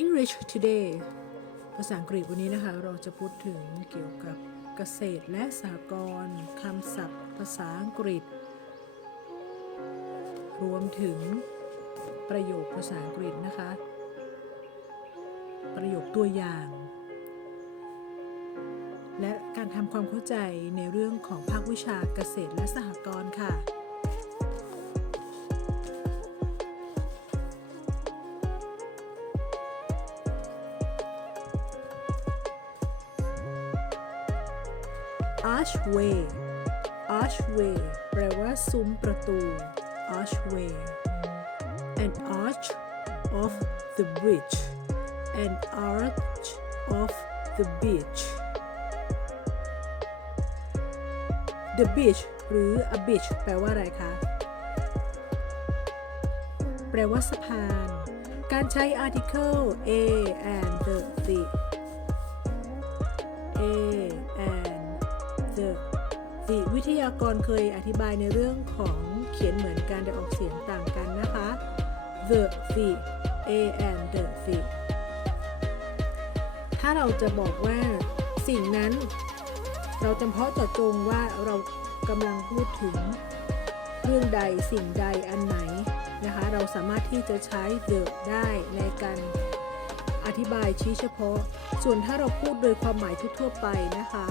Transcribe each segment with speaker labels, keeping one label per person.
Speaker 1: English Today ภาษาอังกฤษวันนี้นะคะ เราจะพูดถึงเกี่ยวกับเกษตรและสหกรณ์คำศัพท์ ภาษาอังกฤษ รวมถึงประโยคภาษาอังกฤษนะคะ ประโยคตัวอย่าง และการทำความเข้าใจในเรื่องของภาควิชาเกษตรและสหกรณ์ค่ะ archway archway แปลว่าซุ้มประตู archway an arch of the bridge an arch of the beach the beach หรือ a beach แปลว่าอะไรคะ แปลว่าสะพาน การใช้ article a and the the a the the วิทยากรเคยอธิบายในเรื่องของเขียนเหมือนกันแต่ออกเสียงต่างกันนะคะ the the a and the the ถ้าเราจะบอกว่าสิ่งนั้น เราจำเพาะเจาะจงว่าเรากำลังพูดถึงเรื่องใดสิ่งใดอันไหนนะคะ เราสามารถที่จะใช้ the ได้ในการอธิบายชี้เฉพาะ ส่วนถ้าเราพูดโดยความหมายทั่วๆไปนะคะ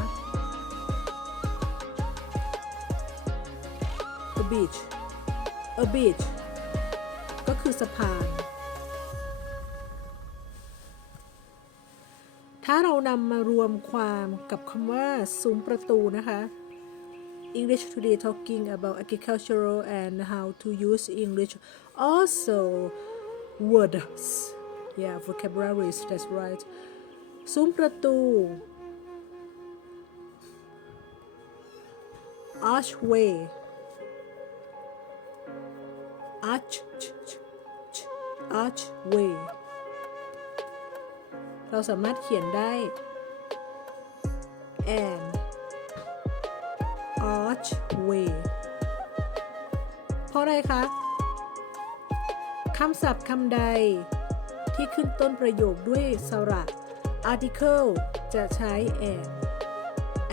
Speaker 1: a beach a beach ก็คือสะพาน ถ้าเรานำมารวมความกับคำว่าซุ้มประตูนะคะ English Today talking about agricultural and how to use English also words yeah vocabularies that's right ซุ้มประตู archway arch archway เราสามารถเขียนได้ and archway เพราะอะไรคะคำศัพท์คำใดที่ขึ้นต้นประโยคด้วยสระ article จะใช้ and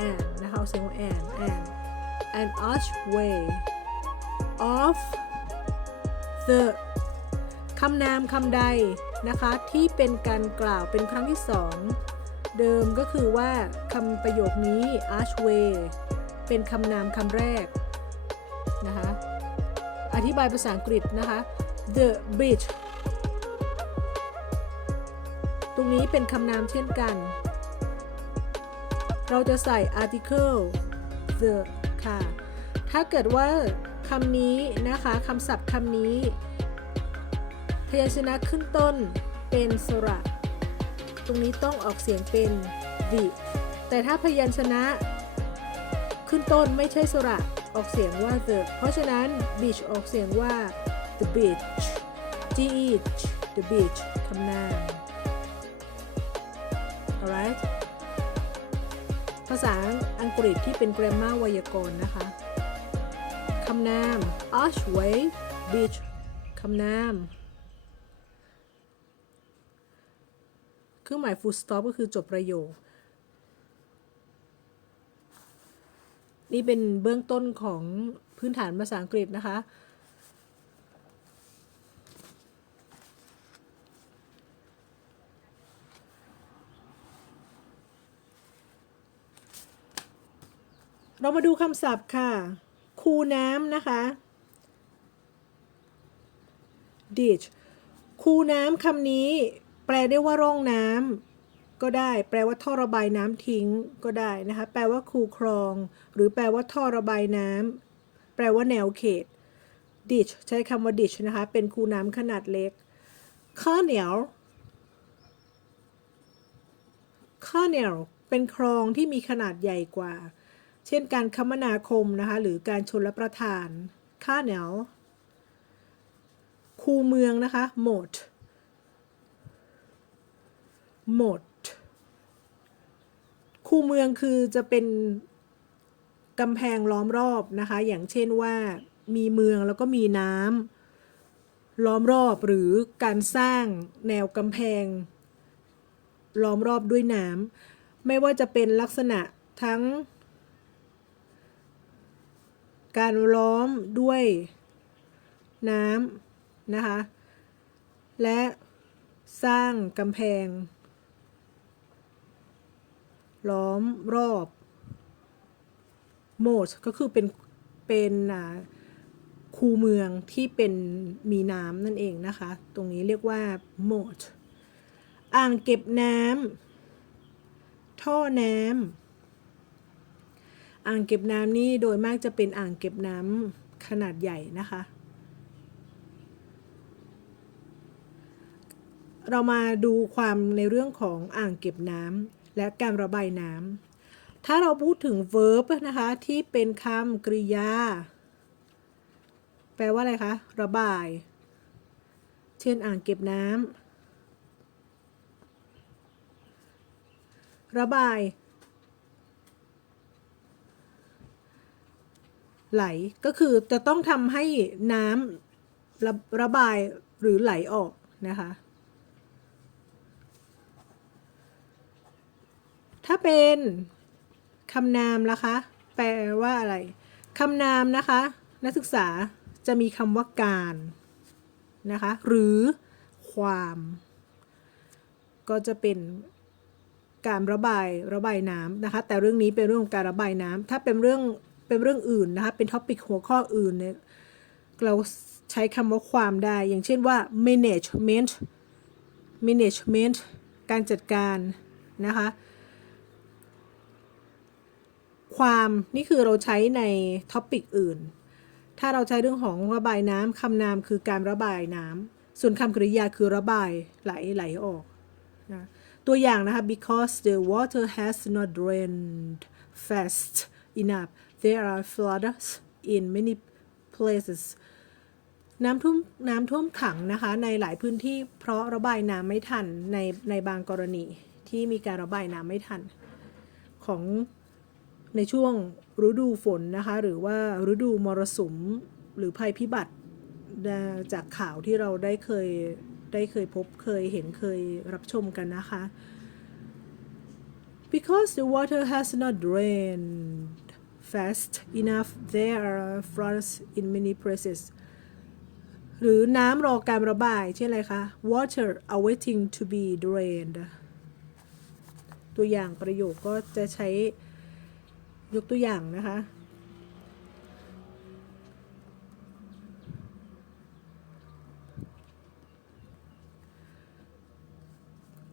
Speaker 1: and นะคะเอาเสียงว่า and and an archway of the คำนามคำใดนะคะที่เป็นการกล่าวเป็นครั้งที่สองเดิมก็คือว่าคำประโยคนี้ archway เป็นคำนามคำแรกนะคะอธิบายภาษาอังกฤษนะคะ the bridge ตรงนี้เป็นคำนามเช่นกัน เราจะใส่ article the ค่ะ ถ้าเกิดว่า คำนี้นะคะคำศัพท์คำนี้ พยัญชนะขึ้นต้นเป็นสระ ตรงนี้ต้องออกเสียงเป็น the แต่ถ้าพยัญชนะ ขึ้นต้นไม่ใช่สระออกเสียงว่า the เพราะฉะนั้น beach ออกเสียงว่า the beach g e the beach คำนาม alright ภาษาอังกฤษที่เป็น grammar ไวยากรณ์นะคะ คำนาม archway beach คำนามเครื่องหมาย full stop ก็คือจบประโยค นี่เป็นเบื้องต้นของพื้นฐานภาษาอังกฤษนะคะ เรามาดูคำศัพท์ค่ะ คูน้ำนะคะ ditch คูน้ำคำนี้ แปลได้ว่าร่องน้ำก็ได้ แปลว่าท่อระบายน้ำทิ้งก็ได้นะคะ แปลว่าคูคลอง หรือแปลว่าท่อระบายน้ำแปลว่าแนวเขต ditch ใช้คำว่า ditch นะคะ เป็นคูน้ำขนาดเล็ก canal canal เป็นคลองที่มีขนาดใหญ่กว่า เช่นการคมนาคมนะคะหรือการชลประทาน canal คูเมืองนะคะ moat moat คูเมืองคือจะเป็นกำแพงล้อมรอบนะคะ อย่างเช่นว่ามีเมืองแล้วก็มีน้ำล้อมรอบหรือการสร้างแนวกำแพง ล้อมรอบด้วยน้ำไม่ว่าจะเป็นลักษณะทั้ง การล้อมด้วยน้ำนะคะ และสร้างกำแพง ล้อมรอบ โมดก็คือเป็นเป็นคูเมืองที่เป็นมีน้ำนั่นเองนะคะ ตรงนี้เรียกว่าโมดอ่างเก็บน้ำท่อน้ำ อ่างเก็บน้ำนี่โดยมากจะเป็นอ่างเก็บน้ำขนาดใหญ่นะคะ เรามาดูความในเรื่องของอ่างเก็บน้ำและการระบายน้ำถ้าเราพูดถึง verb นะคะที่เป็นคำกริยา แปลว่าอะไรคะระบาย เช่นอ่างเก็บน้ำระบาย ไหลก็คือจะต้องทำให้น้ำระระบายหรือไหลออกนะคะ ถ้าเป็นคำนามล่ะคะ แปลว่าอะไรคำนามนะคะ นักศึกษาจะมีคำว่าการนะคะ หรือความ ก็จะเป็นการระบายระบายน้ำนะคะ แต่เรื่องนี้เป็นเรื่องของการระบายน้ำถ้าเป็นเรื่อง เป็นเรื่องอื่นนะคะเป็นท็อปิกหัวข้ออื่นเนี่ยเราใช้คำว่าความได้ อย่างเช่นว่า management management การจัดการ นะคะ ความนี่คือเราใช้ในท็อปิกอื่น ถ้าเราใช้เรื่องของระบายน้ำคำนามคือการระบายน้ำส่วนคำกริยาคือระบายไหลไหลออกนะตัวอย่างนะคะ because the water has not drained fast enough there are floods in many places น้ำท่วมน้ำท่วมขังนะคะ ในหลายพื้นที่เพราะระบายน้ำไม่ทันในในบางกรณีที่มีการระบายน้ำไม่ทัน ของในช่วงฤดูฝนนะคะ หรือว่าฤดูมรสุมหรือภัยพิบัติจากข่าวที่เราได้เคยได้เคยพบเคยเห็นเคยรับชมกันนะคะ because the water has not drained fast enough there are floods in many places หรือน้ำรอการระบายเช่นอะไรคะ water awaiting to be drained ตัวอย่างประโยคก็จะใช้ยกตัวอย่างนะคะ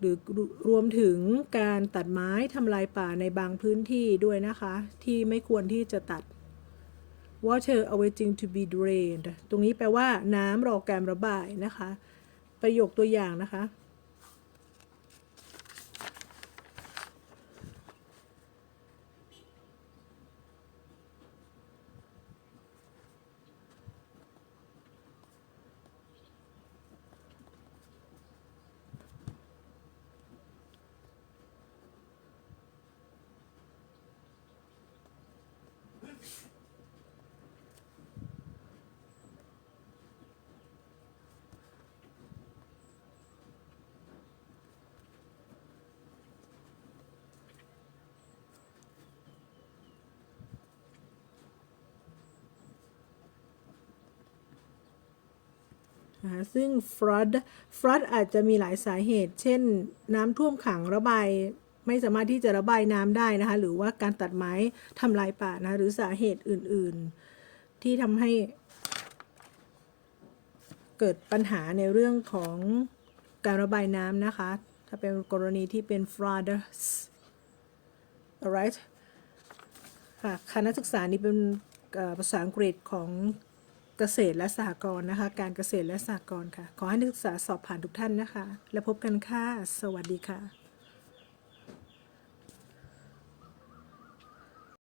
Speaker 1: รือรวมถึงการตัดไม้ทำลายป่าในบางพื้นที่ด้วยนะคะ ที่ไม่ควรที่จะตัด water awaiting to be drained ตรงนี้แปลว่าน้ำรอการระบายนะคะ ประโยคตัวอย่างนะคะ นะคะซึ่ง flood flood อาจจะมีหลายสาเหตุ เช่น น้ำท่วมขังระบายไม่สามารถที่จะระบายน้ำได้นะคะ หรือว่าการตัดไม้ทำลายป่านะ หรือสาเหตุอื่น ๆ ที่ทำให้เกิดปัญหาในเรื่องของการระบายน้ำนะคะ ถ้าเป็นกรณีที่เป็น floods alright ค่ะคณะศึกษานี้เป็นภาษาอังกฤษของ เกษตรและสหกรณ์นะคะ การเกษตรและสหกรณ์ค่ะ ขอให้นักศึกษาสอบผ่านทุกท่านนะคะ แล้วพบกันค่ะ สวัสดีค่ะ